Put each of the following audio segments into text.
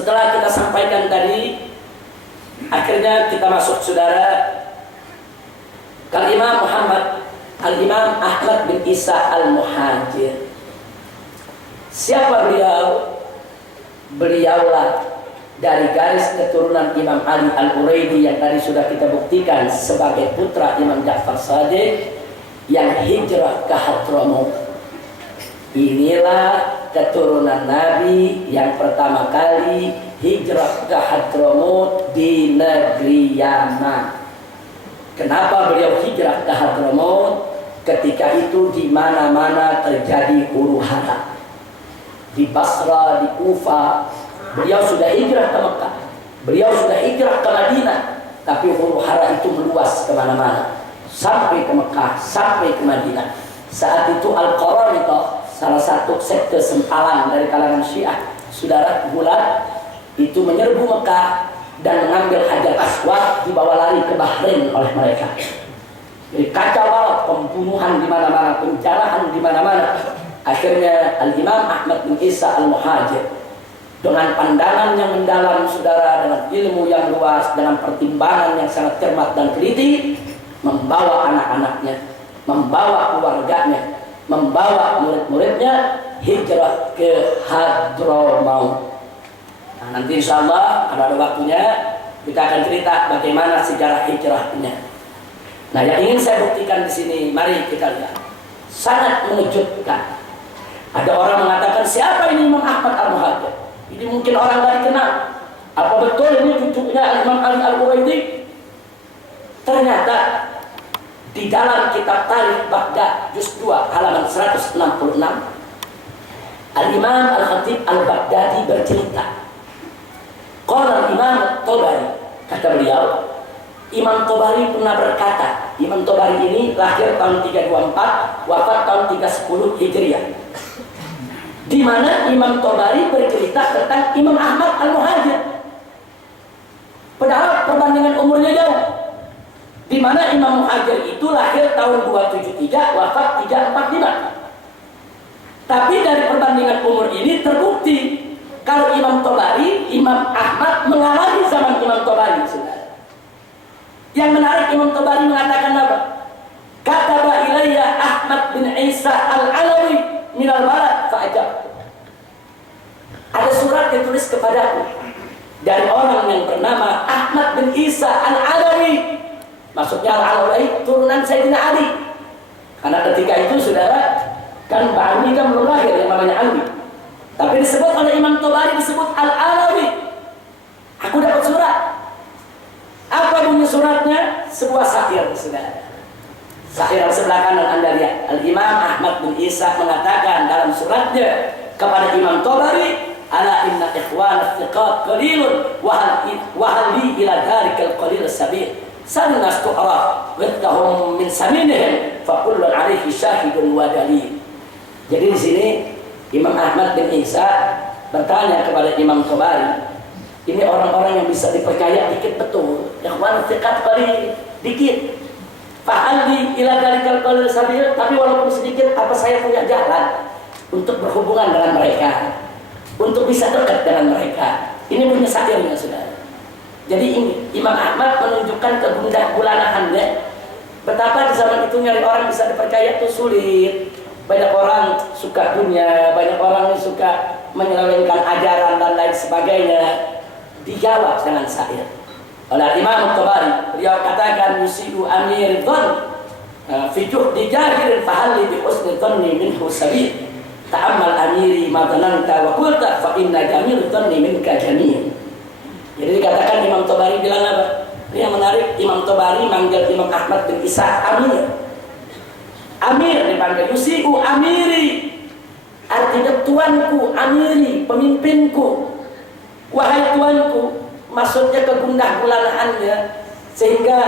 Setelah kita sampaikan tadi, akhirnya kita masuk saudara Al-Imam Al-Imam Ahmad bin Isa Al-Muhajir. Siapa beliau? Beliaulah dari garis keturunan Imam Ali Al-Quraidi yang tadi sudah kita buktikan sebagai putra Imam Ja'far Shadiq yang hijrah ke Hadramaut. Inilah keturunan Nabi yang pertama kali hijrah ke Hadramaut di negeri Yaman. Kenapa beliau hijrah ke Hadramaut? Ketika itu di mana-mana terjadi huru-hara. Di Basra, di Kufa, beliau sudah hijrah ke Mekah, beliau sudah hijrah ke Madinah, tapi huru-hara itu meluas kemana-mana, sampai ke Mekah, sampai ke Madinah. Saat itu Al-Qaramithah, salah satu sekte sempalan dari kalangan Syiah, saudara bulat, itu menyerbu Mekah dan mengambil Hajar Aswad, dibawa lari ke Bahrain oleh mereka. Jadi kacau balau, pembunuhan di mana-mana, penjarahan di mana-mana. Akhirnya Al-Imam Ahmad bin Isa Al-Muhajir dengan pandangan yang mendalam saudara, dengan ilmu yang luas, dengan pertimbangan yang sangat cermat dan teliti, membawa anak-anaknya, membawa keluarganya, membawa murid-muridnya hijrah ke Hadramaut. Nah, nanti insya Allah kalau ada waktunya kita akan cerita bagaimana sejarah hijrahnya. Nah, yang ingin saya buktikan di sini, mari kita lihat. Sangat mengejutkan. Ada orang mengatakan, siapa ini Imam Ahmad Al-Muhajir? Ini mungkin orang tidak dikenal. Apa betul ini cucunya Imam Ali Al-Quraidi? Ternyata di dalam kitab Tarikh Baghdad juz 2 halaman 166, Al-Imam Al-Khatib Al-Baghdadi bercerita. Qala Imam Tabari, kata beliau, Imam Tabari pernah berkata, Imam Tabari ini lahir tahun 324, wafat tahun 310 Hijriah. Di mana Imam Tabari bercerita tentang Imam Ahmad Al-Muhajir. Padahal perbandingan umurnya jauh. Di mana Imam Muhajir itu lahir tahun 273, wafat 345. Tapi dari perbandingan umur ini terbukti kalau Imam Tabari, Imam Ahmad mengawali zaman Imam Tabari, saudara. Yang menarik, Imam Tabari mengatakan apa? Kataba ilayya Ahmad bin Isa Al-Alawi minal balad fa'ajab. Ada surat ditulis kepadaku dari orang yang bernama Ahmad bin Isa Al-Alawi. Maksudnya Al-Alawi turunan Sayyidina Ali. Karena ketika itu saudara, kan Mbak Ali kan belum lahir yang namanya Ali. Tapi disebut oleh Imam Tabari, disebut Al-Alawi. Aku dapat surat. Apa bunyi suratnya? Sebuah syair, saudara. Syair yang sebelah kanan Anda lihat. Al-Imam Ahmad bin Isa mengatakan dalam suratnya kepada Imam Tabari, ala inna ikhwana thiqat qalilun wa hal li ila dharikal qalil sabil. Sanas tu'raf wa min saminihim fa kullun alaihi syahidun wa dalil. Jadi di sini Imam Ahmad bin Isa bertanya kepada Imam Tabari, ini orang-orang yang bisa dipercaya dikit betul. Ikhwan thiqat qalil dikit. Fa'alli ila dalikal qalil sabil, tapi walaupun sedikit, apa saya punya jalan untuk berhubungan dengan mereka, untuk bisa dekat dengan mereka. Ini punya syairnya, saudara. Jadi ini Imam Ahmad menunjukkan kegundah gulanaannya. Betapa di zaman itu nyari orang bisa dipercaya itu sulit. Banyak orang suka dunia, banyak orang yang suka menyelewengkan ajaran dan lain sebagainya. Dijawab dengan syair oleh Imam Tabari. Beliau katakan, yusidu amir dhan fi juhdi jahirin fahalli bi husni dhanni minhu sabil. Ta'ammal amiri ma dhananta wa qulta fa inna jamil dhanni minka jamil. Jadi dikatakan Imam Tabari bilang apa? Ini yang menarik, Imam Tabari manggil Imam Ahmad bin Isa Amir. Amir dipanggil, yusidu amiri, artinya tuanku, amiri, pemimpinku. Wahai tuanku, maksudnya kegundah gulanaannya, sehingga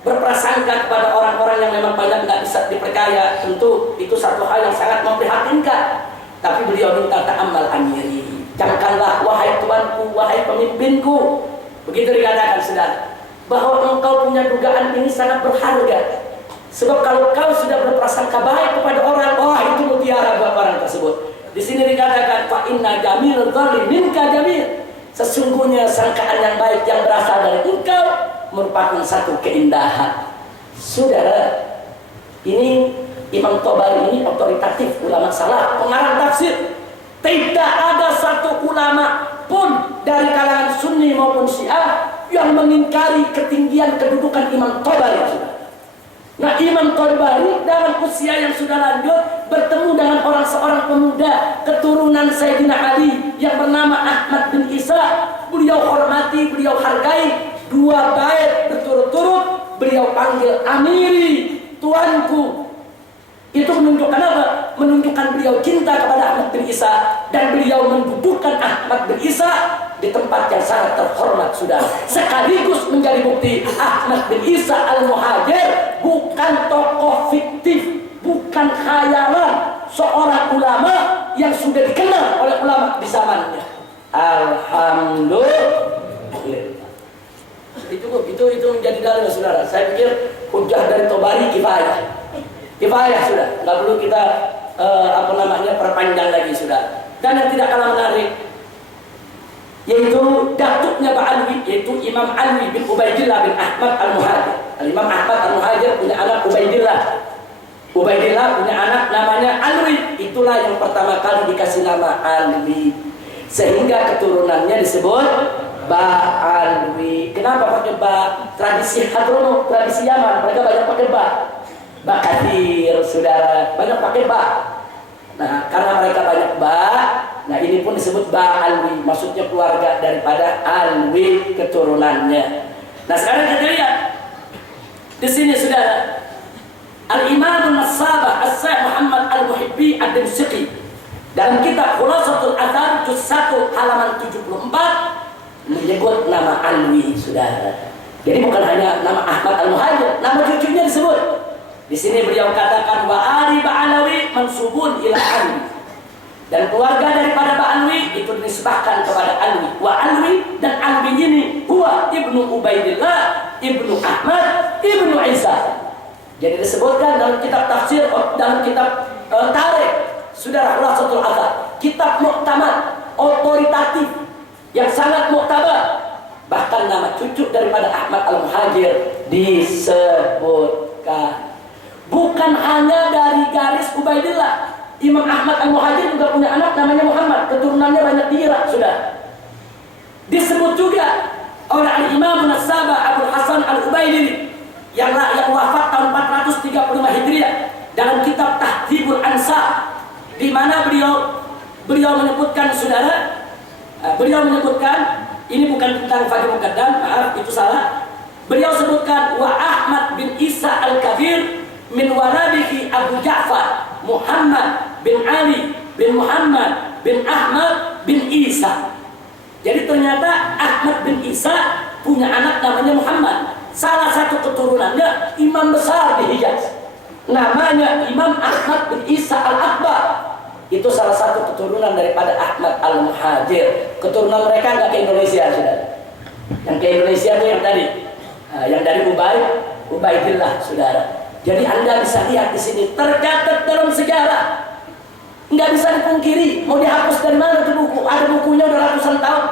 berprasangka kepada orang-orang yang memang banyak tidak bisa dipercaya. Tentu itu satu hal yang sangat memprihatinkan. Tapi beliau minta ta'ammal amiri, camkanlah wahai tuanku, wahai pemimpinku. Begitu dikatakan, saudara, bahwa engkau punya dugaan ini sangat berharga. Sebab kalau kau sudah berprasangka baik kepada orang, wah itu mutiara buat orang tersebut. Di sini dikatakan fa inna jamil dzalimin ka jamil. Sesungguhnya sangkaan yang baik yang berasal dari engkau merupakan satu keindahan. Saudara, ini Imam Tabari ini otoritatif ulama salaf, pengarang tafsir. Tidak ada satu ulama pun dari kalangan Sunni maupun Syiah yang mengingkari ketinggian kedudukan Imam Tabari. Nah, Imam Tabari dalam usia yang sudah lanjut bertemu dengan seorang pemuda keturunan Sayyidina Ali yang bernama Ahmad bin Isa. Beliau hormati, beliau hargai, 2 bait berturut-turut beliau panggil amiri, tuanku. Itu menunjukkan apa? Menunjukkan beliau cinta kepada Ahmad bin Isa, dan beliau mendudukkan Ahmad bin Isa di tempat yang sangat terhormat, sudah. Sekaligus menjadi bukti Ahmad bin Isa al-Muhajir bukan tokoh fiktif, bukan khayalan, seorang ulama yang sudah dikenal oleh ulama di zamannya. Alhamdulillah. Itu menjadi dalil, saudara. Saya pikir hujah dari Tabari kifayah sudah, nggak perlu kita perpanjang lagi, sudah. Dan yang tidak kalah menarik yaitu datuknya Pak Alwi, yaitu Imam Alwi bin Ubaidillah bin Ahmad al-Muhajir. Imam Ahmad al-Muhajir punya anak Ubaidillah punya anak namanya Alwi. Itulah yang pertama kali dikasih nama Alwi, sehingga keturunannya disebut Ba Alwi. Kenapa pakai ba? Tradisi Hadrono, tradisi Yaman, mereka banyak pakai ba. Ba Kadir, saudara, banyak pakai ba. Nah, karena mereka banyak ba, nah ini pun disebut Ba Alwi, maksudnya keluarga daripada Alwi keturunannya. Nah, sekarang kita lihat di sini, saudara, Al-Imam An-Nasabah As-Syekh Muhammad Al-Muhibbi Ad-Dimsyqi dalam kitab Khulasatul Athar juz 1 halaman 74 menyebut nama Alwi, saudara. Jadi bukan hanya nama Ahmad al-Muhajir, nama cucunya disebut. Di sini beliau katakan wa ali Ba'alawi mansubun ila Alwi. Dan keluarga daripada Ba'alwi itu dinisbahkan kepada Alwi. Wa Alwi, dan Alwi ini huwa ibnu Ubaidillah, ibnu Ahmad, ibnu Isa. Jadi disebutkan dalam kitab tafsir, dalam kitab tarikh, saudara, Khulasatul Athar, kitab muktamad, otoritatif, yang sangat muktabar. Bahkan nama cucu daripada Ahmad al-Muhajir disebutkan. Bukan hanya dari garis Ubaidillah, Imam Ahmad al-Muhajir juga punya anak namanya Muhammad, keturunannya banyak di Irak, sudah. Disebut juga oleh Al-Imam An-Nasabah Abdul Hasan Al-Ubaidili yang wafat tahun 435 Hijriah dalam kitab Tahdzibul Ansab, di mana beliau menyebutkan, saudara, beliau menyebutkan, ini bukan tentang Fadil Muqaddam, maaf, itu salah. Beliau sebutkan wa Ahmad bin Isa al-Kabir min waladihi Abu Ja'far Muhammad bin Ali bin Muhammad bin Ahmad bin Isa. Jadi ternyata Ahmad bin Isa punya anak namanya Muhammad. Salah satu keturunannya imam besar di Hijaz, namanya Imam Ahmad bin Isa al-Akbar. Itu salah satu keturunan daripada Ahmad al-Muhajir. Keturunan mereka nggak ke Indonesia, saudara. Yang ke Indonesia itu yang tadi, yang dari Ubaidillah, saudara. Jadi Anda bisa lihat di sini tercatat dalam sejarah, nggak bisa dipungkiri. Mau dihapus dari mana itu buku? Ada bukunya udah ratusan tahun.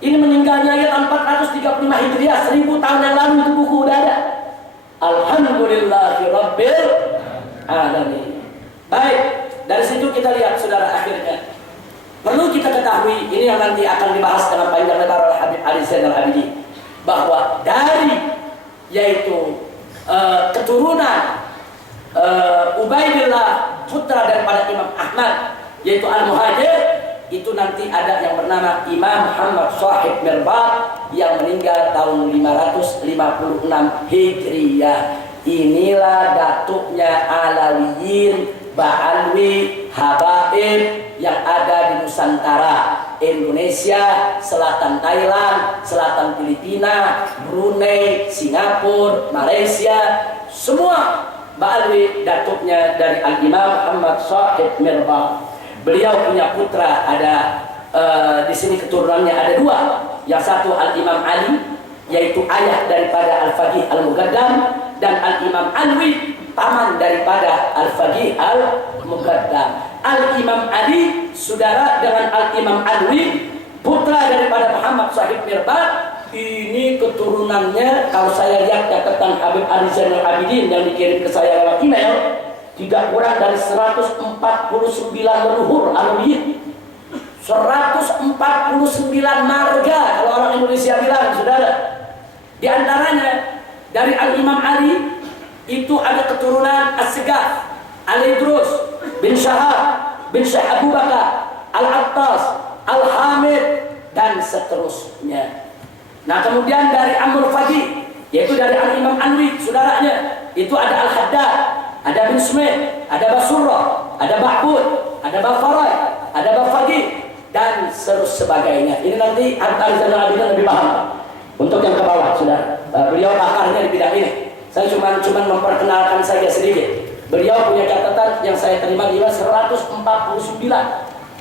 Ini meninggalnya ya tahun 435 Hijriah, 1000 tahun yang lalu itu buku udah ada. Alhamdulillahirabbil alamin. Baik. Dari situ kita lihat, saudara, akhirnya perlu kita ketahui, ini yang nanti akan dibahas dengan panjang lebar oleh Habib Ali Zainal Abidin, bahwa dari yaitu keturunan Ubaidillah putra daripada Imam Ahmad yaitu Al-Muhajir, itu nanti ada yang bernama Imam Muhammad Shahid Mirbad yang meninggal tahun 556 Hijriah. Inilah datuknya Alawiyin, Ba'alwi, Habaib yang ada di Nusantara, Indonesia, selatan Thailand, selatan Filipina, Brunei, Singapura, Malaysia, semua Ba'alwi datuknya dari Al-Imam Muhammad Shahid Mirbad. Beliau punya putra, ada di sini keturunannya ada 2. Yang satu Al-Imam Ali, yaitu ayah daripada Al-Faqih Al-Muqaddam, dan Al-Imam Alwi, paman daripada Al-Faqih Al-Muqaddam. Al-Imam Ali, saudara, dengan Al-Imam Alwi putra daripada Muhammad Sahib Mirbad. Ini keturunannya, kalau saya lihat catatan Habib Ali Zainal Abidin yang dikirim ke saya lewat email, tidak kurang dari 149 leluhur Alawiyyin, 149 marga kalau orang Indonesia bilang, saudara. Di antaranya dari Al-Imam Ali itu ada keturunan As-Segaf, Al-Idrus bin Syahab bin Syekh Abu Bakar, Al-Attas, Al-Hamid, dan seterusnya. Nah, kemudian dari Amr Fadi, yaitu dari Al-Imam Anwi, saudaranya, itu ada Al-Haddad, ada bin Smith, ada Basurrah, ada Ba'bud, ada Bafarai, ada Bafadi, dan sebagainya. Ini nanti Al Zainal Abidin lebih paham. Untuk yang ke bawah, saudara, beliau pakarnya di bidang ini. Saya cuma memperkenalkan saja sedikit. Beliau punya catatan yang saya terima di 149.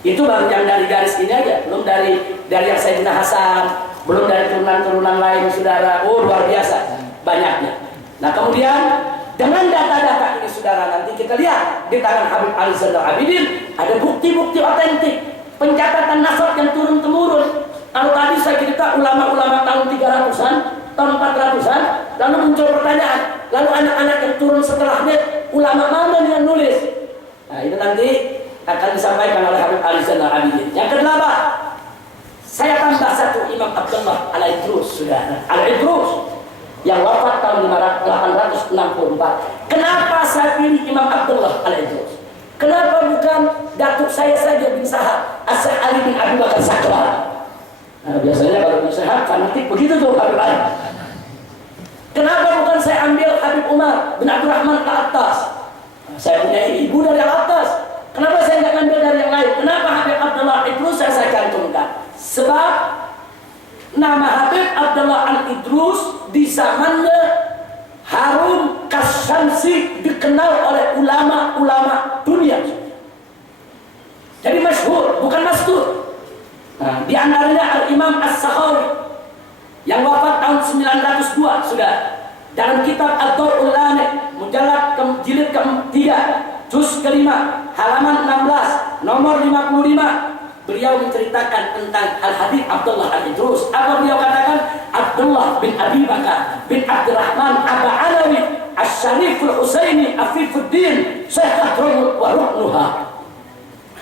Itu baru yang dari garis ini aja, belum dari yang Sayyidina Hasan, belum dari turunan-turunan lain, saudara. Oh, luar biasa banyaknya. Nah, kemudian dengan data-data ini, saudara, nanti kita lihat di tangan Habib Ali Zainal Abidin ada bukti-bukti otentik pencatatan nasab yang turun-temurun. Kalau tadi saya cerita ulama-ulama tahun 300-an, tahun 400-an, lalu muncul pertanyaan, lalu anak-anak yang turun setelahnya, ulama mana yang nulis? Nah, itu nanti akan disampaikan oleh Habib Ali Zainal Abidin. Yang kedua, saya tambah satu, Imam Abdullah Al-Idrus, saudara. Al-Idrus yang wafat tahun 864. Kenapa saya pilih Imam Abdullah Al-Idrus? Kenapa bukan datuk saya saja bin Sahab, As-Syekh Ali bin Abi Bakar Sakral? Nah, biasanya kalau bin Sahab fanatik begitu tuh Habib Ali. Kenapa bukan saya ambil Habib Umar bin Abdurrahman Al-Attas? Saya punya ibu dari Al-Attas. Kenapa saya nggak ambil dari yang lain? Kenapa Habib Abdullah Al-Idrus saya cantumkan? Sebab nama Habib Abdullah Al-Idrus di zamannya harum kasyamsi, dikenal oleh ulama-ulama dunia. Jadi masyhur, bukan mastur. Nah, di antaranya Al-Imam As-Sakhawi yang wafat tahun 902 sudah. Dalam kitab Ad-Dar'ul Lami, mujallad jilid ke-3, juz ke-5, halaman 16, nomor 55. Beliau menceritakan tentang Al-Habib Abdullah Al-Idrus. Apa beliau katakan? Abdullah bin Abi Bakar bin Abdurrahman Aba Alawi As-Syariful Husaini Afifuddin Syekhatul wa Ruknuha.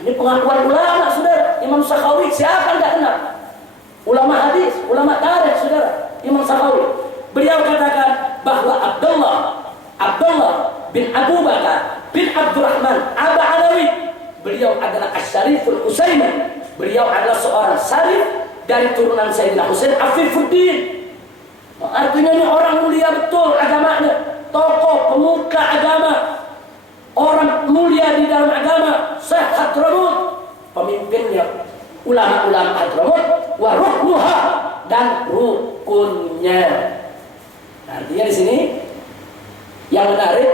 Ini pengakuan ulama, saudara. Imam Sakhawi, siapa enggak kenal? Ulama hadis, ulama tarikh, saudara. Imam Sakhawi. Beliau katakan bahwa Abdullah bin Abu Bakar bin Abdurrahman Aba Alawi, beliau adalah As-Syariful Husaini. Beliau adalah seorang syarif dari turunan Sayyidina Husain Afifuddin. Artinya ini orang mulia betul agamanya, tokoh pemuka agama, orang mulia di dalam agama. Syekh Hadramut, pemimpinnya ulama-ulama Hadramut, wa ruknuha, dan rukunnya. Artinya di sini yang menarik,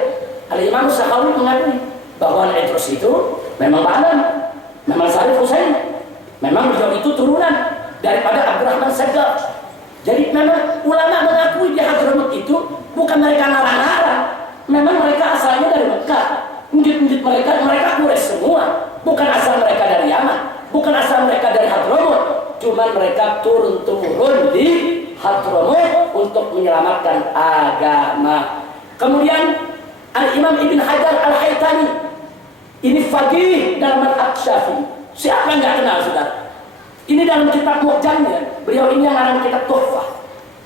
Al-Imam Sakhawi mengakui bahwa Al-Idrus itu memang ba'alam, memang Syarif Husain, memang beliau itu turunan daripada Abdurrahman Segaf. Jadi memang ulama mengakui di Hadramut itu bukan mereka ngarang-ngarang, memang mereka asalnya dari Mekah. Masjid-masjid mereka Quraisy semua, bukan asal mereka dari Yaman, bukan asal mereka dari Hadramut, cuma mereka turun-temurun di Hadramut untuk menyelamatkan agama. Kemudian Al-Imam Ibn Hajar Al-Haytami, ini faqih dalam madhab Syafi'i. Siapa yang nggak kenal, saudara? Ini dalam kitab Mu'jamnya. Beliau ini yang ngarang kitab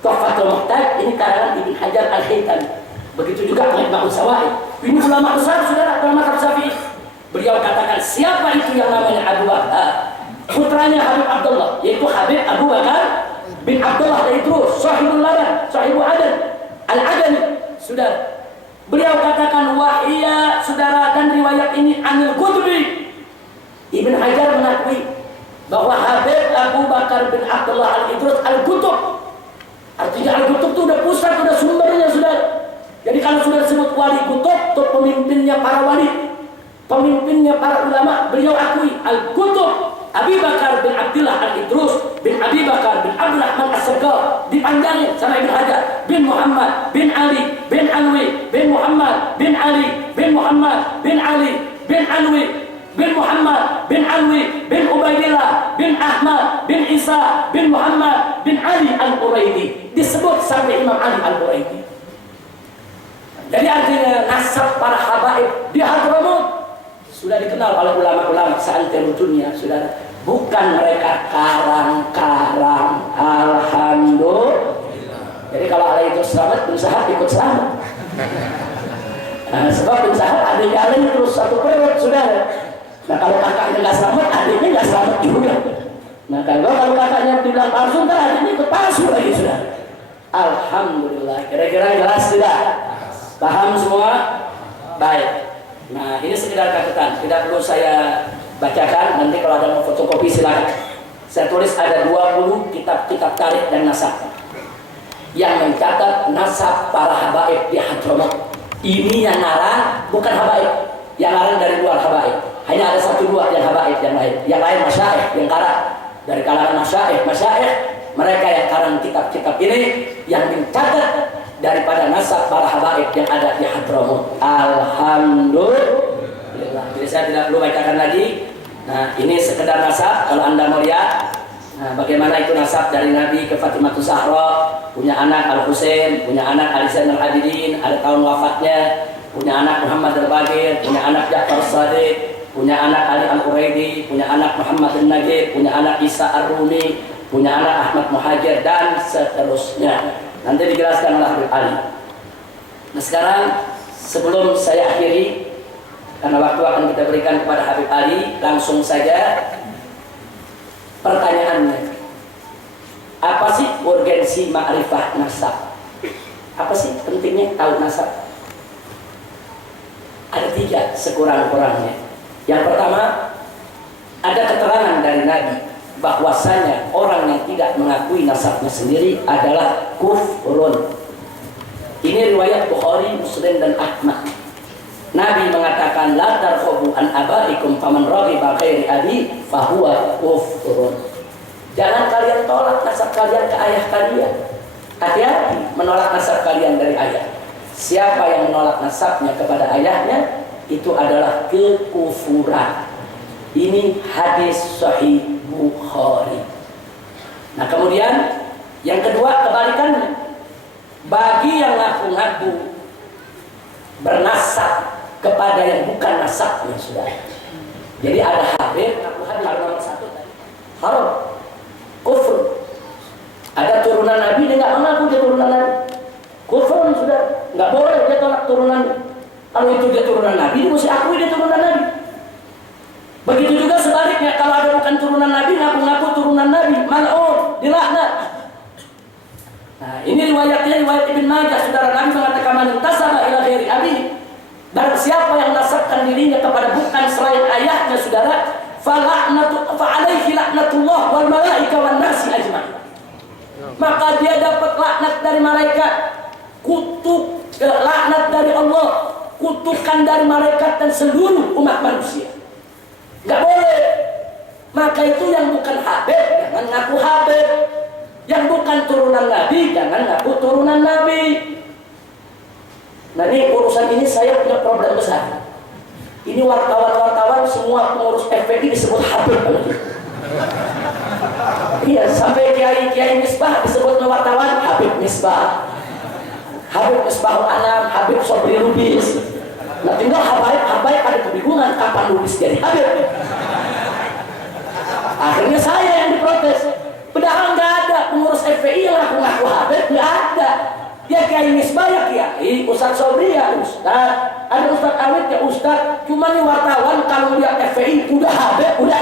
Tuhfatul Muhtaj. Ini karangan Ibn Hajar Al-Haytami. Begitu juga Majma'ul Zawaid. Ini ulama besar, saudara, dalam madhab Syafi'i. Beliau katakan, siapa itu yang namanya Abu Bakar? Putranya Habib Abdullah, yaitu Habib Abu Bakar bin Abdullah Al-Idrus, Sahibul Laban, Sahibul Adan, Al-Adani, saudara. Beliau katakan wahia, saudara, dan riwayat ini Anil Qutbi. Ibn Hajar mengakui bahwa Habib Abu Bakar bin Abdullah Al-Idrus Al-Qutub. Artinya Al-Qutub itu udah pusat, udah sumbernya, saudara. Jadi kalau sudah disebut wali Qutub, itu pemimpinnya para wali, pemimpinnya para ulama, beliau akui Al-Qutub. Abi Bakar bin Abdullah Al-Idrus bin Abi Bakar bin Abdurrahman As-Segaf, dipanjangin sama Ibn Hajar, bin Muhammad bin Ali bin Alwi bin Muhammad bin Ali bin Muhammad bin Ali bin Alwi bin Muhammad bin Alwi bin Ubaidillah bin Ahmad bin Isa bin Muhammad bin Ali Al-Quraidi, disebut sampai Imam Ali Al-Quraidi. Jadi artinya nasab para habaib di Hadramut sudah dikenal oleh ulama-ulama seantero dunia, saudara. Bukan mereka karang-karang. Alhamdulillah. Jadi kalau ada itu selamat, pensahat ikut selamat. Nah, sebab pensahat ada jalan terus satu periode, saudara. Nah kalau kakaknya nggak selamat, adiknya nggak selamat juga. Nah kalau kakaknya dibilang palsu, ntar adiknya ikut palsu lagi, saudara. Alhamdulillah. Kira-kira jelas tidak? Paham semua? Baik. Nah ini sekedar catatan, tidak perlu saya bacakan. Nanti kalau ada mau fotokopi silakan. Saya tulis ada 20 kitab-kitab tarikh dan nasab yang mencatat nasab para habaib di Hadramut. Ini yang ngarang bukan habaib, yang ngarang dari luar habaib. Hanya ada 1-2 yang habaib, yang lain masyaikh yang karang. Dari kalangan masyaikh mereka yang karang kitab-kitab ini yang mencatat daripada nasab para habaib yang ada di Hadramut. Alhamdulillah. Jadi saya tidak perlu bacakan lagi. Nah ini sekedar nasab. Kalau anda mau lihat, nah, bagaimana itu nasab dari Nabi ke Fatimah Zahra, punya anak Al-Husain, punya anak Ali Zainal Abidin, ada tahun wafatnya, punya anak Muhammad Al-Bagir, punya anak Ja'far Shadiq, punya anak Ali Al-Quraidi, punya anak Muhammad Al-Najib, punya anak Isa Ar-Rumi, punya anak Ahmad Muhajir, dan seterusnya. Nanti dijelaskan oleh Habib Ali. Nah sekarang sebelum saya akhiri, karena waktu akan kita berikan kepada Habib Ali, langsung saja pertanyaannya. Apa sih urgensi ma'rifah nasab? Apa sih pentingnya tahu nasab? Ada 3 sekurang-kurangnya. Yang pertama, ada keterangan dari Nabi bahwasanya orang yang tidak mengakui nasabnya sendiri adalah kufrun. Ini riwayat Bukhari, Muslim dan Ahmad. Nabi mengatakan la tarkhabu an abaikum faman raghiba ghairi abi fahuwa kufrun. Jangan kalian tolak nasab kalian ke ayah kalian. Hati-hati menolak nasab kalian dari ayah. Siapa yang menolak nasabnya kepada ayahnya, itu adalah kekufuran. Ini hadis sahih Bukhari. Nah kemudian yang kedua kebalikannya, bagi yang ngaku-ngaku bernasab kepada yang bukan nasabnya, sudah. Jadi ada Habib ngaku Habib nomor 1 tadi, haram, kufur. Ada turunan Nabi dia nggak mengaku dia turunan Nabi, kufur, sudah. Nggak boleh dia tolak turunan. Kalau itu dia turunan Nabi, dia mesti akui dia turunan Nabi. Begitu juga sebaliknya, kalau ada bukan turunan Nabi, ngaku-ngaku turunan Nabi, mal'un, dilaknat. Nah, ini riwayatnya riwayat Ibn Majah, saudara. Nabi mengatakan man intasaba ila ghairi abi, dan siapa yang nasabkan dirinya kepada bukan selain ayahnya, saudara, fa'alaihi laknatullah wal malaika wan nasi ajma'in. Maka dia dapat laknat dari malaikat, kutuk, laknat dari Allah, kutukan dari malaikat dan seluruh umat manusia. Gak boleh. Maka itu yang bukan Habib jangan ngaku Habib, yang bukan turunan Nabi jangan ngaku turunan Nabi. Nah ini urusan ini saya punya problem besar. Ini wartawan-wartawan semua pengurus FPI disebut Habib. Iya, sampai kiai Misbah disebut wartawan Habib Misbah, Habib Misbahul Anam, Habib Sobri Lubis. Nah tinggal habaib ada kebingungan kapan Lubis jadi Habib. Akhirnya saya yang diprotes. Padahal nggak ada pengurus FPI yang ngaku-ngaku Habib, nggak ada. Ya kiai Misbah ya kiai, Ustaz Sobri ya Ustaz, ada Ustaz Awid ya Ustaz. Cuma nih wartawan kalau lihat FPI udah Habib, udah.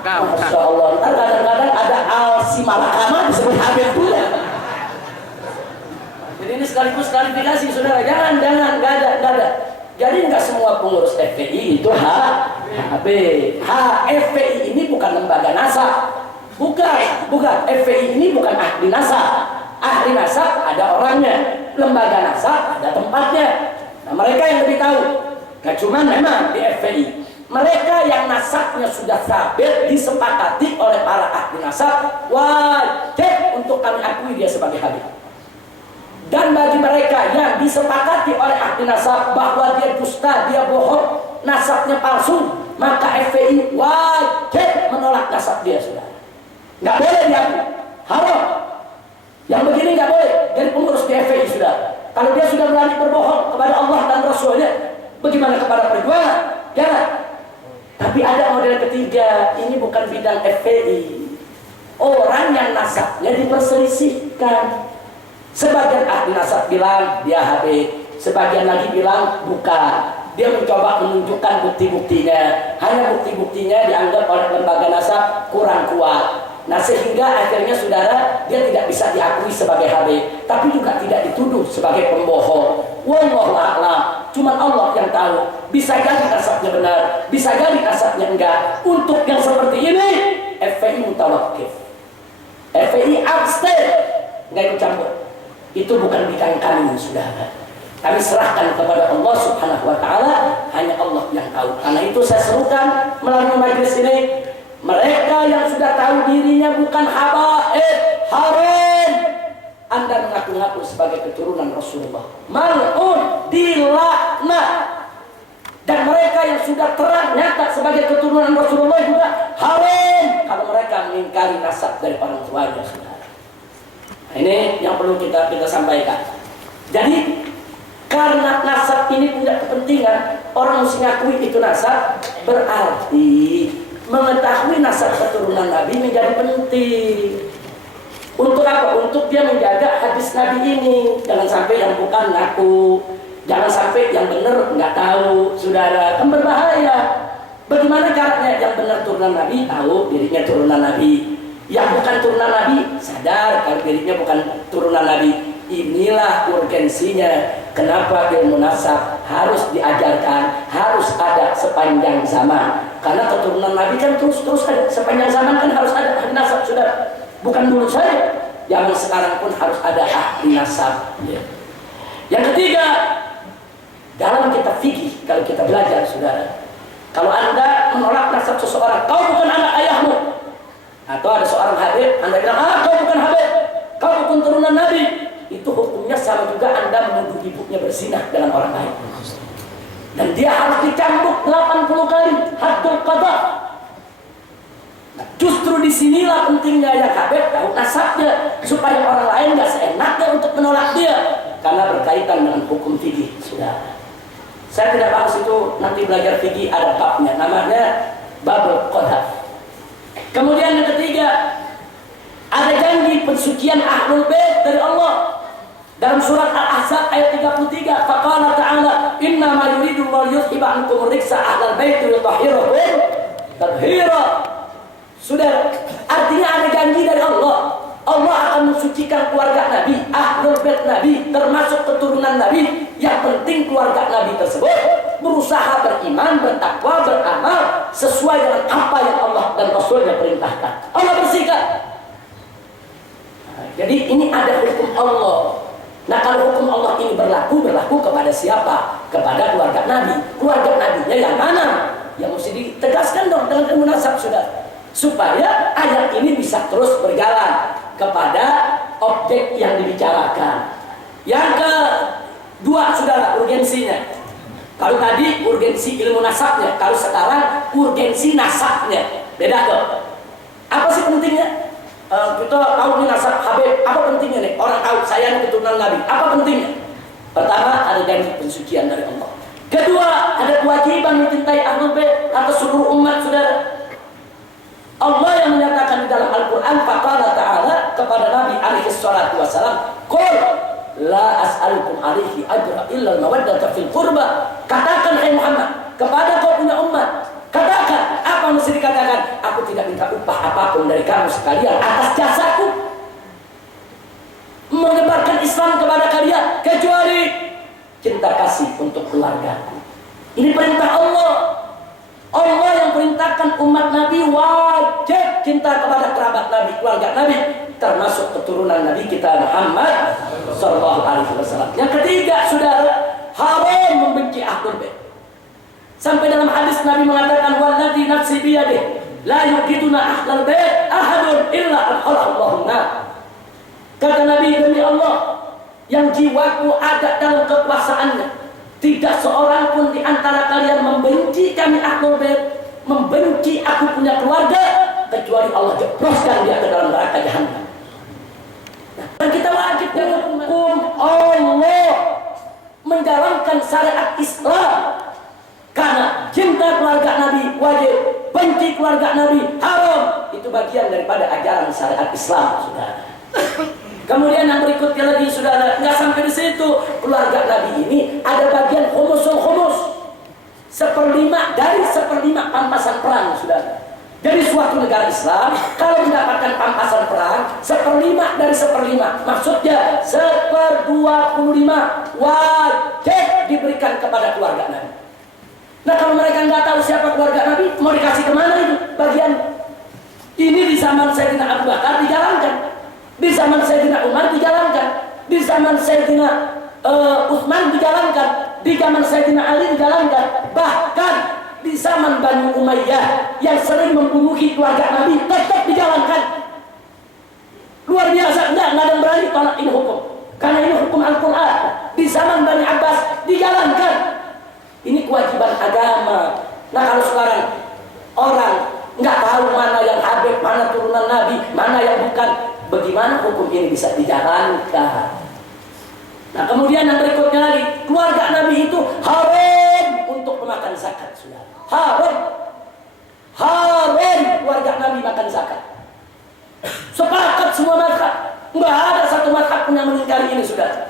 Masya Allah, ntar kadang-kadang ada Al-Simalakama disebut Habib pula. Jadi ini sekaligus klarifikasi, saudara. Jangan, nggak ada. Jadi nggak semua pengurus FPI itu Habib. FPI ini bukan lembaga nasab, bukan. FPI ini bukan ahli nasab. Ahli nasab ada orangnya, lembaga nasab ada tempatnya. Nah mereka yang lebih tahu. Nah cuman memang di FPI, mereka yang nasabnya sudah sabit disepakati oleh para ahli nasab, wajib untuk kami akui dia sebagai Habib. Dan bagi mereka yang disepakati oleh ahli nasab bahwa dia dusta, dia bohong, nasabnya palsu, maka FPI wajib menolak nasab dia, sudah. Nggak boleh diakui, haram. Yang begini nggak boleh jadi pengurus PFI, sudah. Kalau dia sudah berani berbohong kepada Allah dan Rasulnya, bagaimana kepada perjuangan? Jangan. Tapi ada model ketiga, ini bukan bidang FPI. Orang yang nasabnya diperselisihkan. Sebagian ahli nasab bilang dia Habib, sebagian lagi bilang bukan. Dia mencoba menunjukkan bukti-buktinya. Hanya bukti-buktinya dianggap oleh lembaga nasab kurang kuat. Nah sehingga akhirnya saudara, dia tidak bisa diakui sebagai Habib, tapi juga tidak dituduh sebagai pembohong. Wallahu a'lam. Cuman Allah yang tahu. Bisa jadi nasabnya benar, bisa jadi nasabnya enggak. Untuk yang seperti ini, FPI mutawakkif, FPI abstain, nggak ikut campur. Itu bukan bidang kami, saudara. Kami serahkan kepada Allah Subhanahu wa ta'ala. Hanya Allah yang tahu. Karena itu saya serukan melalui majelis ini, mereka yang sudah tahu dirinya bukan habaib, haram, Anda mengaku-ngaku sebagai keturunan Rasulullah, mal'un, dilaknat. Dan mereka yang sudah terang nyata sebagai keturunan Rasulullah juga haram kalau mereka mengingkari nasab dari orang tuanya, saudara. Nah, ini yang perlu kita sampaikan. Jadi karena nasab ini punya kepentingan, orang mesti ngakui itu nasab, berarti mengetahui nasab keturunan Nabi menjadi penting. Untuk apa? Untuk dia menjaga hadis Nabi ini. Jangan sampai yang bukan ngaku, jangan sampai yang benar nggak tahu, saudara, kan berbahaya. Bagaimana caranya yang benar turunan Nabi tahu dirinya turunan Nabi, yang bukan turunan Nabi sadar kalau dirinya bukan turunan Nabi. Inilah urgensinya kenapa ilmu nasab harus diajarkan, harus ada sepanjang zaman. Karena keturunan Nabi kan terus ada, sepanjang zaman kan harus ada ahli nasab, sudah. Bukan dulu saja, zaman sekarang pun harus ada ahli nasab. Yang ketiga, dalam kitab fikih kalau kita belajar, saudara, kalau Anda menolak nasab seseorang, kau bukan anak ayahmu, atau ada seorang Habib, Anda bilang, kau bukan Habib, kau bukan turunan Nabi, itu hukumnya sama juga Anda menuduh ibunya berzinah dengan orang lain. Dan dia harus dicambuk 80 kali, haddul qadha. Nah, justru disinilah pentingnya yang Habib tahu nasabnya, supaya orang lain gak seenaknya untuk menolak dia, karena berkaitan dengan hukum fikih, sudah. Saya tidak bahas itu, nanti belajar fikih ada babnya, namanya babul qadha. Kemudian yang ketiga, ada janji pensucian ahlul bait dari Allah. Dalam surat Al-Ahzab ayat 33, faqala ta'ala, inna ma yuridu Allah yuthiba ankum rijsa ahlal bait wa yutahhirakum tathira. Sudah, artinya ada janji dari Allah. Allah akan mensucikan keluarga Nabi, ahlul bait Nabi, termasuk keturunan Nabi. Yang penting keluarga Nabi tersebut berusaha beriman, bertakwa, beramal sesuai dengan apa yang Allah dan Rasulnya perintahkan. Allah bersihkan. Nah, jadi ini ada hukum Allah. Nah kalau hukum Allah ini berlaku kepada siapa? Kepada keluarga Nabi. Keluarga Nabinya yang mana? Yang mesti ditegaskan dong dengan ilmu nasab, sudah. Supaya ayat ini bisa terus berjalan kepada objek yang dibicarakan. Yang kedua, saudara, urgensinya. Kalau tadi urgensi ilmu nasabnya, kalau sekarang urgensi nasabnya. Beda dong. Apa sih pentingnya? Kita tahu ini nasab Habib, apa pentingnya nih? Orang tahu saya ini keturunan Nabi, apa pentingnya? Pertama, ada janji pensucian dari Allah. Kedua, ada kewajiban mencintai ahlul bait atas seluruh umat, saudara. Allah yang menyatakan di dalam Al-Quran, faqala ta'ala kepada Nabi alaihi salatu wassalam, qul la as'alukum alaihi ajra illa al-mawaddata fil qurba. Katakan hai Muhammad kepada kau punya umat, katakan, apa mesti dikatakan? Aku tidak minta upah apapun dari kamu sekalian atas jasaku menyebarkan Islam kepada kalian, kecuali cinta kasih untuk keluargaku. Ini perintah Allah. Allah yang perintahkan umat Nabi wajib cinta kepada kerabat Nabi, keluarga Nabi, termasuk keturunan Nabi kita Muhammad sallallahu alaihi wasallam. Yang ketiga, saudara, haram membenci ahlul bait. Sampai dalam hadis Nabi mengatakan, walladzi nafsi biyadihi la yuqiduna ahlal bait ahadun illa adkhalallahu nar. Kata Nabi, demi Allah yang jiwaku ada dalam kekuasaannya, tidak seorang pun di antara kalian membenci kami ahlul bait, membenci aku punya keluarga, kecuali Allah jebloskan dia ke dalam neraka jahanam. Nah, dan kita wajib dengan hukum Allah, menjalankan syariat Islam. Karena cinta keluarga Nabi wajib, benci keluarga Nabi haram. Itu bagian daripada ajaran syariat Islam, saudara. Kemudian yang berikutnya lagi, saudara, nggak sampai di situ. Keluarga Nabi ini ada bagian humusul humus, 1/5 dari 1/5 pampasan perang, saudara. Jadi suatu negara Islam kalau mendapatkan pampasan perang 1/5 dari 1/5, maksudnya 1/25 wajib diberikan kepada keluarga Nabi. Nah, kalau mereka nggak tahu siapa keluarga Nabi, mau dikasih kemana itu bagian? Ini di zaman Sayyidina Abu Bakar dijalankan, di zaman Sayyidina Umar dijalankan, di zaman Sayyidina Utsman dijalankan, di zaman Sayyidina Ali dijalankan, bahkan di zaman Bani Umayyah yang sering membunuhi keluarga Nabi tetap dijalankan. Luar biasa, nggak ada yang berani tolak ini hukum, karena ini hukum Al-Quran. Di zaman Bani Abbas dijalankan. Ini kewajiban agama. Nah, kalau sekarang orang nggak tahu mana yang Habib, mana turunan Nabi, mana yang bukan, bagaimana hukum ini bisa dijalankan? Nah, kemudian yang berikutnya lagi, keluarga Nabi itu haram untuk memakan zakat, sudah. Haram keluarga Nabi makan zakat. Sepakat semua mazhab, nggak ada satu mazhab pun yang mengingkari ini, sudah.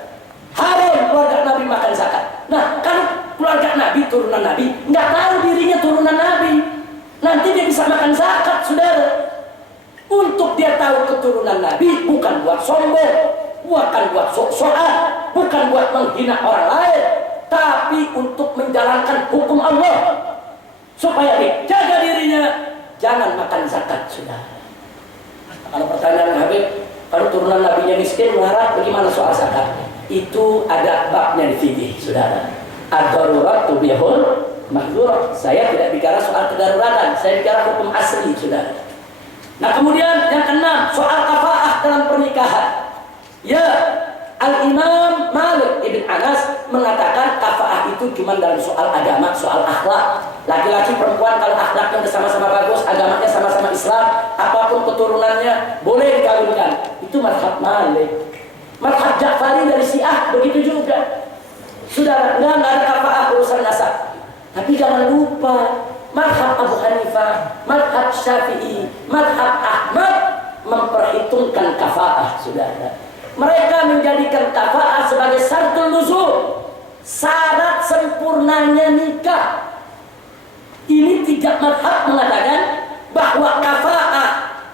Haram keluarga Nabi makan zakat. Nah, kalau keluarga Nabi, turunan Nabi, nggak tahu dirinya turunan Nabi, nanti dia bisa makan zakat, saudara. Untuk dia tahu keturunan Nabi, bukan buat sombong, bukan buat sok-sokan, bukan buat menghina orang lain, tapi untuk menjalankan hukum Allah, supaya dia jaga dirinya, jangan makan zakat, saudara. Kalau pertanyaan Habib, kalau turunan Nabinya miskin, melarat, bagaimana soal zakat? Itu ada babnya di fikih, saudara. Ad-darurat tubihul mahdzur. Saya tidak bicara soal kedaruratan, saya bicara hukum asli, saudara. Nah, kemudian yang keenam, soal kafaah dalam pernikahan. Ya, Al-Imam Malik ibn Anas mengatakan kafaah itu cuma dalam soal agama, soal akhlak. Laki-laki perempuan kalau akhlaknya sama-sama bagus, agamanya sama-sama Islam, apapun keturunannya boleh dikawinkan. Itu mazhab Malik. Mazhab Ja'fari dari Syiah begitu juga. Sudah nggak ada kafaah urusan nasab. Tapi jangan lupa mazhab Abu Hanifah, mazhab Syafi'i, mazhab Ahmad memperhitungkan kafaah, saudara. Mereka menjadikan kafaah sebagai syaratul nuzul, syarat sempurnanya nikah. Ini tiga mazhab mengatakan bahwa kafaah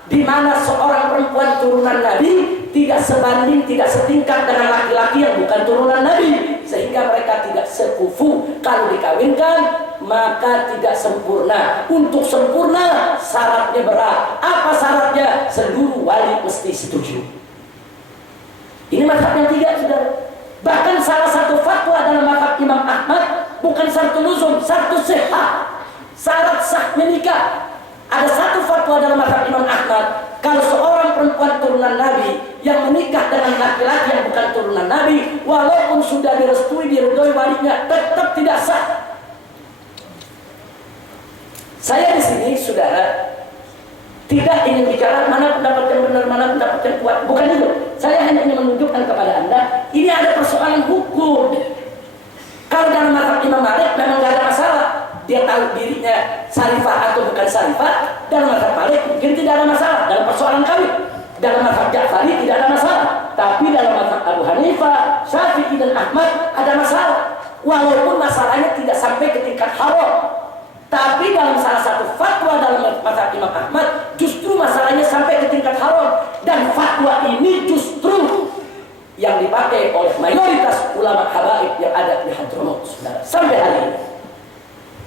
di mana seorang perempuan turunan Nabi tidak sebanding, tidak setingkat dengan laki-laki yang bukan turunan Nabi, sehingga mereka tidak sekufu. Kalau dikawinkan maka tidak sempurna. Untuk sempurna syaratnya berat. Apa syaratnya? Seluruh wali mesti setuju. Ini mazhab yang tiga, saudara. Bahkan salah satu fatwa dalam mazhab Imam Ahmad bukan syarat nuzul, syarat sihah, syarat sahnya nikah. Ada satu fatwa dalam mazhab Imam Ahmad, kalau seorang perempuan turunan Nabi yang menikah dengan laki-laki yang bukan turunan Nabi, walaupun sudah direstui, diridhoi walinya, tetap tidak sah. Saya di sini, saudara, tidak ingin bicara mana pendapat yang benar, mana pendapat yang kuat. Bukan itu. Saya hanya ingin menunjukkan kepada Anda, ini ada persoalan hukum. Kalau dalam mazhab Imam Malik memang tidak ada masalah. Dia tahu dirinya syarifah atau bukan syarifah. Dalam mazhab Malik mungkin tidak ada masalah dalam persoalan kawin. Dalam mazhab Ja'fari tidak ada masalah. Tapi dalam mazhab Abu Hanifah, Syafi'i dan Ahmad ada masalah. Walaupun masalahnya tidak sampai ke tingkat haram. Tapi dalam salah satu fatwa dalam mazhab Imam Ahmad, justru masalahnya sampai ke tingkat haram. Dan fatwa ini justru yang dipakai oleh mayoritas ulama habaib yang ada di Hadramaut, saudara, sampai hari ini.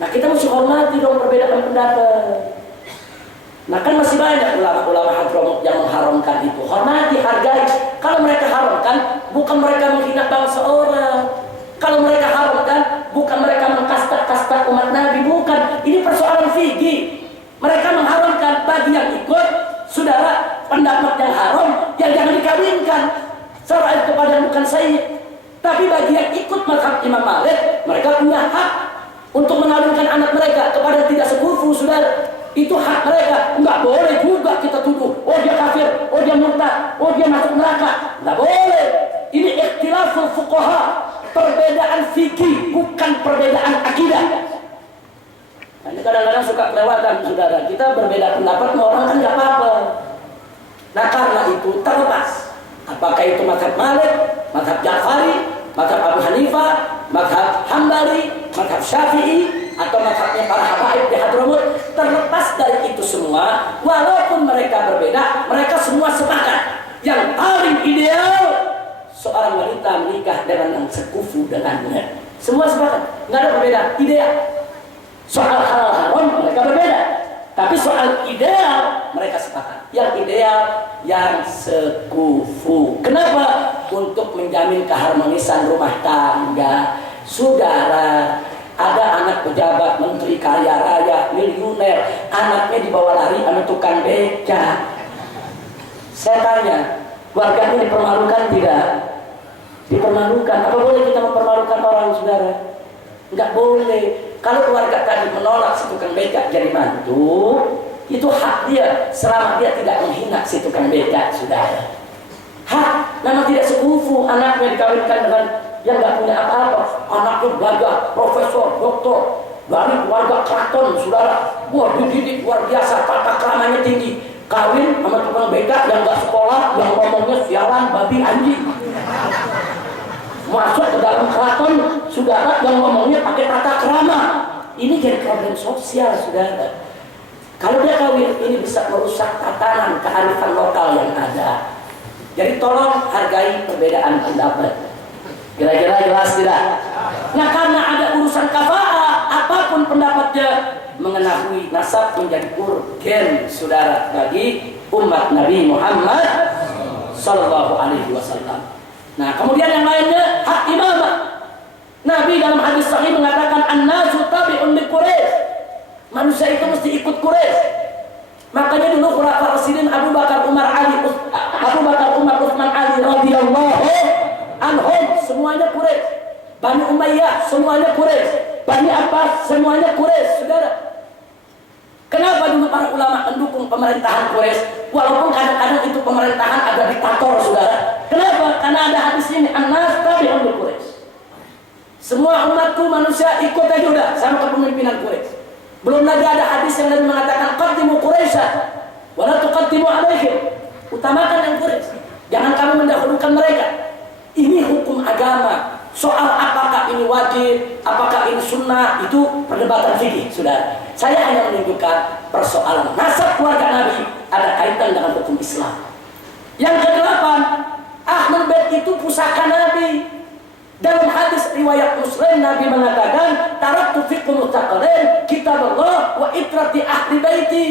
Nah, kita mesti hormati dong perbedaan pendapat. Nah, kan masih banyak ulama-ulama Hadramaut yang mengharamkan itu. Hormati, hargai. Kalau mereka haramkan, bukan mereka menghina bangsa orang. Kalau mereka haramkan, bukan mereka mengkasta-kasta umat Nabi, bukan. Ini persoalan fikih. Mereka mengharamkan bagi yang ikut, saudara, pendapat yang haram, yang jangan dikawinkan. Serah kepada yang bukan sayyid. Tapi bagi yang ikut mazhab Imam Malik, mereka punya hak untuk mengawinkan anak mereka kepada tidak sekufu, saudara. Itu hak mereka. Nggak boleh juga kita tuduh, oh dia kafir, oh dia murtad, oh dia masuk neraka. Nggak boleh. Ini ikhtilaful fuqaha, perbedaan fikih, bukan perbedaan akidah. Nah, ini kadang-kadang suka kelewatan, saudara. Kita berbeda pendapat sama orang kan nggak apa-apa. Nah karena itu terlepas, apakah itu mazhab Malik, mazhab Ja'fari, mazhab Abu Hanifah, mazhab Hambali, mazhab Syafi'i, atau mazhabnya para habaib di Hadramut, terlepas dari itu semua, walaupun mereka berbeda, mereka semua sepakat. Yang paling ideal seorang wanita menikah dengan yang sekufu dengannya. Semua sepakat, nggak ada perbedaan ideal. Soal halal haram mereka berbeda, tapi soal ideal mereka sepakat. Yang ideal yang sekufu. Kenapa? Untuk menjamin keharmonisan rumah tangga. Saudara, ada anak pejabat, menteri, kaya raya, miliuner, anaknya dibawa lari sama tukang beca. Saya tanya, keluarganya dipermalukan tidak? Dipermalukan. Apa boleh kita mempermalukan orang, saudara? Enggak boleh. Kalau keluarga tadi menolak si tukang beca jadi mantu, itu hak dia, selama dia tidak menghina si tukang beca, saudara. Hak, memang tidak sekufu anaknya dikawinkan dengan yang nggak punya apa-apa. Anaknya belajar profesor, doktor, dari keluarga keraton, saudara. Wah, dididik luar biasa, tata keramanya tinggi. Kawin sama tukang beca yang nggak sekolah, yang ngomongnya sialan, babi, anjing. Masuk ke dalam keraton, saudara, yang ngomongnya pakai tata krama. Ini jadi problem sosial, saudara. Kalau dia kawin, ini bisa merusak tatanan kearifan lokal yang ada. Jadi tolong hargai perbedaan pendapat. Kira-kira jelas tidak? Nah karena ada urusan kafa'ah, apapun pendapatnya, mengetahui nasab menjadi urgen, saudara, bagi umat Nabi Muhammad Sallallahu Alaihi Wasallam. Nah kemudian yang lainnya hak imamah. Nabi dalam hadis sahih mengatakan an-nasu tabi'un li Quraisy. Manusia itu mesti ikut Quraisy. Makanya dulu khulafaur rasyidin Abu Bakar Umar Utsman Ali radhiyallahu anhum semuanya Quraisy. Bani Umayyah semuanya Quraisy. Bani Abbas semuanya Quraisy, saudara. Kenapa dulu para ulama mendukung pemerintahan Quraisy? Walaupun kadang-kadang itu pemerintahan ada diktator, saudara. Kenapa? Karena ada hadis ini, an-nas tabi'un li Quraisy. Semua umatku manusia ikut aja udah sama kepemimpinan Quraisy. Belum lagi ada hadis yang Nabi mengatakan qaddimu Quraisy wa la tuqaddimu alaihim. Utamakan yang Quraisy. Jangan kamu mendahulukan mereka. Ini hukum agama. Soal apakah ini wajib, apakah ini sunnah, itu perdebatan fikih, saudara. Saya hanya menunjukkan persoalan nasab keluarga Nabi ada kaitan dengan hukum Islam. Yang kedelapan, Ahlul Bait itu pusaka Nabi. Dalam hadis riwayat Muslim Nabi mengatakan, taraktu fikum mustaqalain kitab Allah wa itrati ahli baiti.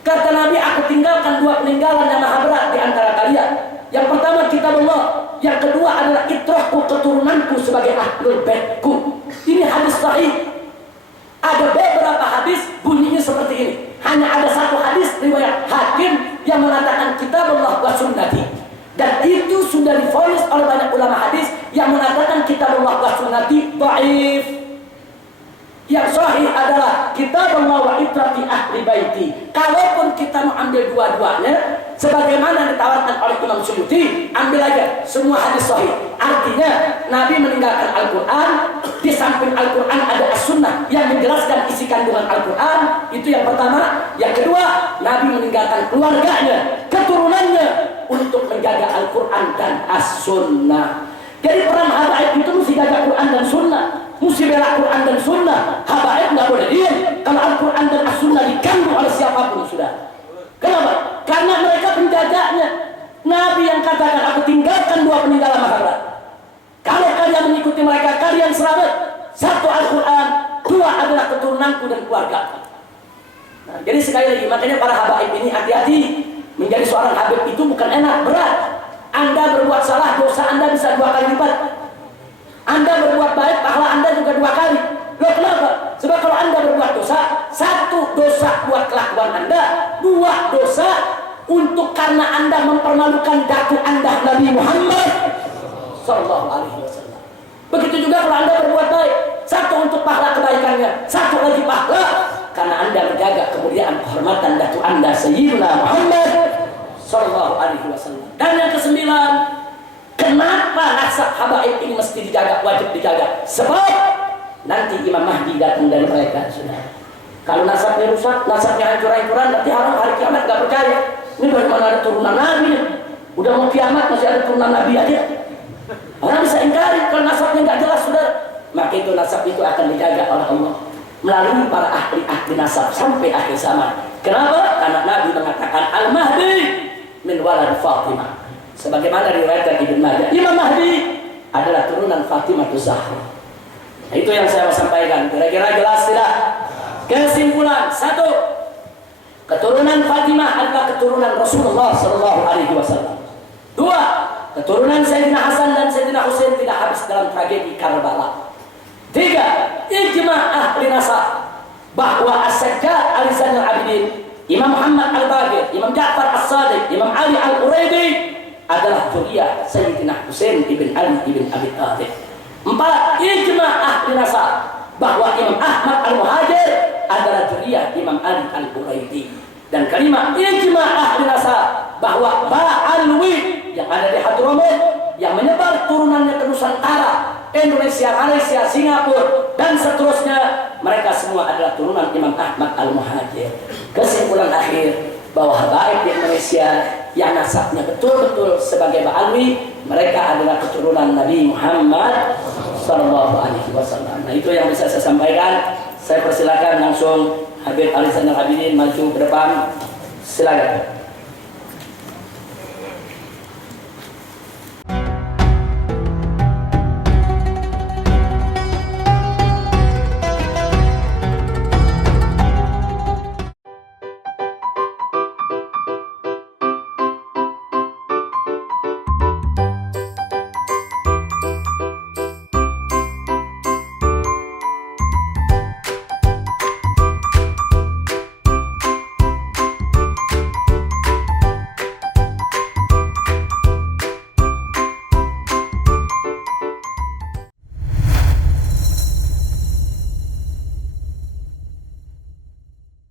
Kata Nabi, aku tinggalkan dua peninggalan yang maha berat di antara kalian. Yang pertama kitab Allah, yang kedua adalah itrahku, keturunanku sebagai ahlul baitku. Ini hadis sahih. Ada beberapa hadis bunyinya seperti ini. Hanya ada satu hadis riwayat Hakim yang mengatakan kitab Allah wa sunnati. Dan itu sudah divonis oleh banyak ulama hadis yang mengatakan kitab Allah wa sunnati dhaif. Yang sahih adalah kitab Allah wa itrati ahli baiti. Kalaupun kita mau ambil dua-duanya, sebagaimana ditawarkan oleh Imam Suyuti, ambil aja semua hadis sahih. Artinya Nabi meninggalkan Al-Quran, di samping Al-Quran ada As-Sunnah yang menjelaskan isi kandungan Al-Quran. Itu yang pertama. Yang kedua, Nabi meninggalkan keluarganya, keturunannya untuk menjaga Al-Quran dan As-Sunnah. Jadi peran habaib itu mesti jaga Quran dan Sunnah, mesti bela Quran dan Sunnah. Habaib nggak boleh diam kalau Al-Quran dan As-Sunnah diganggu oleh siapapun, sudah. Kenapa? Karena mereka penjaganya. Nabi yang katakan, aku tinggalkan dua peninggalan maha berat. Kalau kalian mengikuti mereka, kalian selamat. Satu Al-Quran, dua adalah keturunanku dan keluarga. Nah, jadi sekali lagi, makanya para habaib ini hati-hati. Menjadi seorang habib itu bukan enak, berat. Anda berbuat salah, dosa Anda bisa 2 kali lipat. Anda berbuat baik, pahala Anda juga 2 kali. Loh kenapa? Sebab kalau Anda berbuat dosa, 1 dosa buat kelakuan Anda, 2 dosa untuk karena Anda mempermalukan dakwah Anda Nabi Muhammad Sallallahu Alaihi Wasallam. Begitu juga kalau Anda berbuat baik, satu untuk pahala kebaikannya, satu lagi pahala karena Anda menjaga kemuliaan kehormatan datu Anda Sayyidina Muhammad sallallahu alaihi wasallam. Dan yang kesembilan, kenapa nasab habaib ini mesti dijaga, wajib dijaga? Sebab nanti Imam Mahdi datang dari mereka, saudara. Kalau nasabnya rusak, nasabnya hancur-hancuran, nanti orang hari kiamat nggak percaya. Ini bagaimana ada turunan Nabi? Udah mau kiamat masih ada turunan Nabi aja. Orang bisa ingkari kalau nasabnya nggak jelas, saudara. Maka itu nasab itu akan dijaga oleh Allah melalui para ahli-ahli nasab sampai akhir zaman. Kenapa? Karena Nabi mengatakan Al-Mahdi min walad Fatimah. Sebagaimana riwayatkan Ibnu Majah, Imam Mahdi adalah turunan Fatimah Zahra. Nah, itu yang saya mau sampaikan. Kira-kira jelas tidak? Kesimpulan, satu, keturunan Fatimah adalah keturunan Rasulullah Sallallahu Alaihi Wasallam. Dua, keturunan Sayyidina Hasan dan Sayyidina Husain tidak habis dalam tragedi Karbala. Tiga, ijma ahli nasab bahwa As-Sajjad Ali Zainal Abidin, Imam Muhammad Al-Baqir, Imam Ja'far As-Sadiq, Imam Ali Al-Quraidi adalah zuriyah Sayyidina Husain ibn Ali ibn Abi Thalib. Empat, ijma ahli nasab bahwa Imam Ahmad Al-Muhajir adalah zuriyah Imam Ali Al-Quraidi. Dan kelima, ijma ahli nasab bahwa Ba'alwi yang ada di Hadramut yang menyebar turunannya ke Nusantara, Indonesia, Malaysia, Singapura dan seterusnya, mereka semua adalah turunan Imam Ahmad Al-Muhajir. Kesimpulan akhir bahwa habaib di Indonesia yang nasabnya betul-betul sebagai Ba'alwi, mereka adalah keturunan Nabi Muhammad sallallahu alaihi wasallam. Nah, itu yang bisa saya sampaikan. Saya persilakan langsung Habib Ali Zainal Abidin maju ke depan. Silakan.